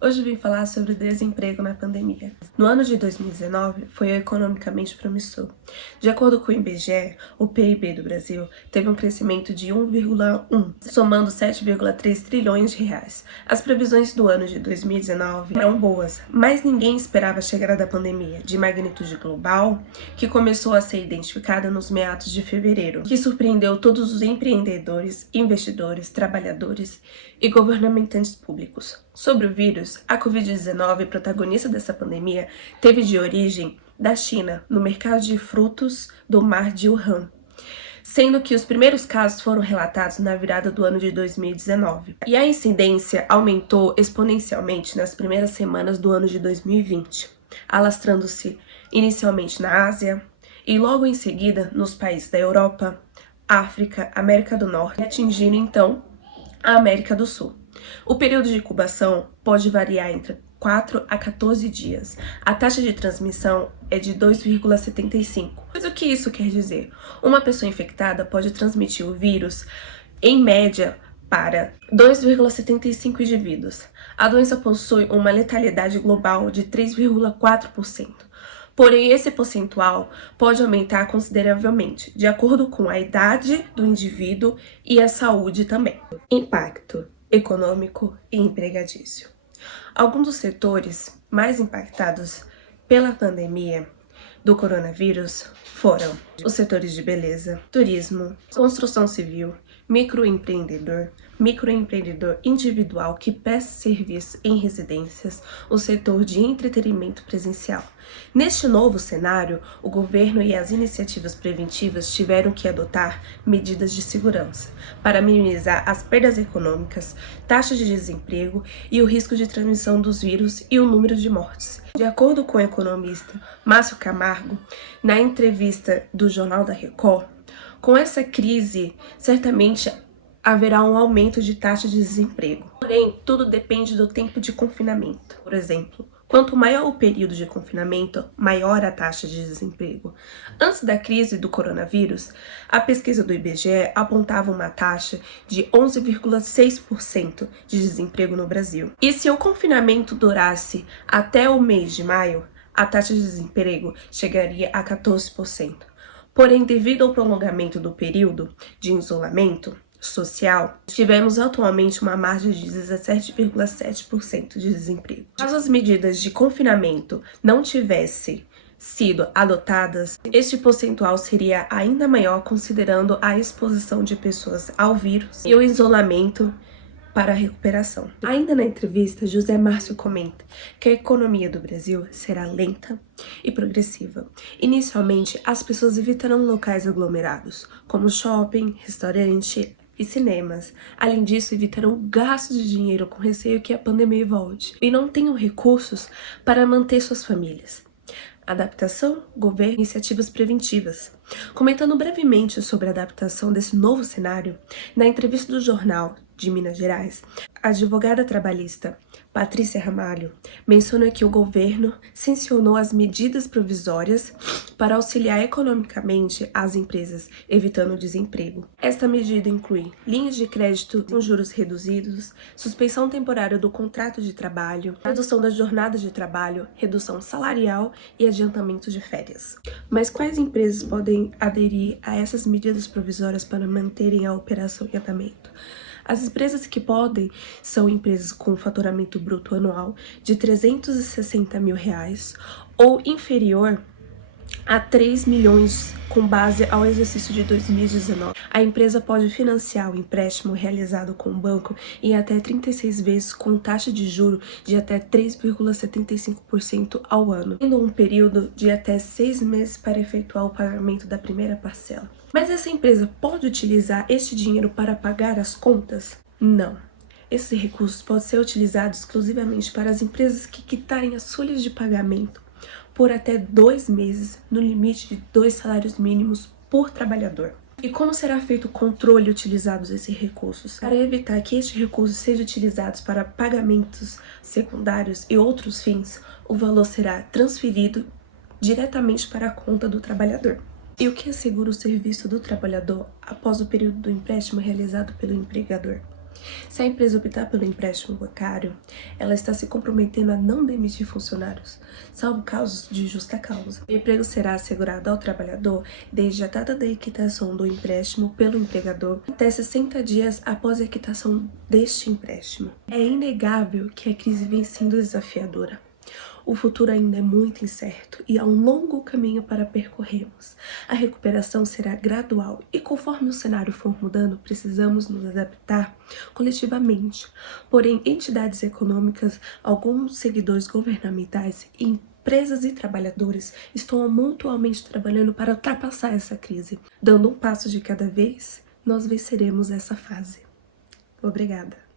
Hoje eu vim falar sobre o desemprego na pandemia. No ano de 2019, foi economicamente promissor. De acordo com o IBGE, o PIB do Brasil teve um crescimento de 1,1, somando 7,3 trilhões de reais. As previsões do ano de 2019 eram boas, mas ninguém esperava a chegada da pandemia, de magnitude global, que começou a ser identificada nos meados de fevereiro, que surpreendeu todos os empreendedores, investidores, trabalhadores e governamentantes públicos. Sobre o vírus, a Covid-19, protagonista dessa pandemia, teve de origem da China, no mercado de frutos do mar de Wuhan, sendo que os primeiros casos foram relatados na virada do ano de 2019. E a incidência aumentou exponencialmente nas primeiras semanas do ano de 2020, alastrando-se inicialmente na Ásia e logo em seguida nos países da Europa, África, América do Norte, atingindo então a América do Sul. O período de incubação pode variar entre 4 a 14 dias. A taxa de transmissão é de 2,75. Mas o que isso quer dizer? Uma pessoa infectada pode transmitir o vírus, em média, para 2,75 indivíduos. A doença possui uma letalidade global de 3,4%. Porém, esse percentual pode aumentar consideravelmente, de acordo com a idade do indivíduo e a saúde também. Impacto econômico e empregatício. Alguns dos setores mais impactados pela pandemia do coronavírus foram os setores de beleza, turismo, construção civil, microempreendedor individual que presta serviço em residências, o setor de entretenimento presencial. Neste novo cenário, o governo e as iniciativas preventivas tiveram que adotar medidas de segurança para minimizar as perdas econômicas, taxas de desemprego e o risco de transmissão dos vírus e o número de mortes. De acordo com o economista Márcio Camargo, na entrevista do Jornal da Record, com essa crise, certamente haverá um aumento de taxa de desemprego. Porém, tudo depende do tempo de confinamento. Por exemplo, quanto maior o período de confinamento, maior a taxa de desemprego. Antes da crise do coronavírus, a pesquisa do IBGE apontava uma taxa de 11,6% de desemprego no Brasil. E se o confinamento durasse até o mês de maio, a taxa de desemprego chegaria a 14%. Porém, devido ao prolongamento do período de isolamento social, tivemos atualmente uma margem de 17,7% de desemprego. Caso as medidas de confinamento não tivessem sido adotadas, este percentual seria ainda maior considerando a exposição de pessoas ao vírus e o isolamento para a recuperação. Ainda na entrevista, José Márcio comenta que a economia do Brasil será lenta e progressiva. Inicialmente, as pessoas evitarão locais aglomerados, como shopping, restaurante e cinemas. Além disso, evitarão gastos de dinheiro com receio que a pandemia volte e não tenham recursos para manter suas famílias. Adaptação, governo e iniciativas preventivas. Comentando brevemente sobre a adaptação desse novo cenário, na entrevista do Jornal de Minas Gerais, a advogada trabalhista Patrícia Ramalho menciona que o governo sancionou as medidas provisórias para auxiliar economicamente as empresas, evitando o desemprego. Esta medida inclui linhas de crédito com juros reduzidos, suspensão temporária do contrato de trabalho, redução da jornada de trabalho, redução salarial e adiantamento de férias. Mas quais empresas podem aderir a essas medidas provisórias para manterem a operação em andamento? As empresas que podem são empresas com faturamento bruto anual de R$360 mil ou inferior a 3 milhões com base ao exercício de 2019. A empresa pode financiar o empréstimo realizado com o banco em até 36 vezes com taxa de juros de até 3,75% ao ano, tendo um período de até 6 meses para efetuar o pagamento da primeira parcela. Mas essa empresa pode utilizar este dinheiro para pagar as contas? Não. Esses recursos podem ser utilizados exclusivamente para as empresas que quitarem as folhas de pagamento por até 2 meses, no limite de 2 salários mínimos por trabalhador. E como será feito o controle utilizados esses recursos? Para evitar que estes recursos sejam utilizados para pagamentos secundários e outros fins, o valor será transferido diretamente para a conta do trabalhador. E o que assegura o serviço do trabalhador após o período do empréstimo realizado pelo empregador? Se a empresa optar pelo empréstimo bancário, ela está se comprometendo a não demitir funcionários, salvo casos de justa causa. O emprego será assegurado ao trabalhador desde a data da quitação do empréstimo pelo empregador até 60 dias após a quitação deste empréstimo. É inegável que a crise vem sendo desafiadora. O futuro ainda é muito incerto e há um longo caminho para percorrermos. A recuperação será gradual e, conforme o cenário for mudando, precisamos nos adaptar coletivamente. Porém, entidades econômicas, alguns seguidores governamentais e empresas e trabalhadores estão mutuamente trabalhando para ultrapassar essa crise. Dando um passo de cada vez, nós venceremos essa fase. Obrigada.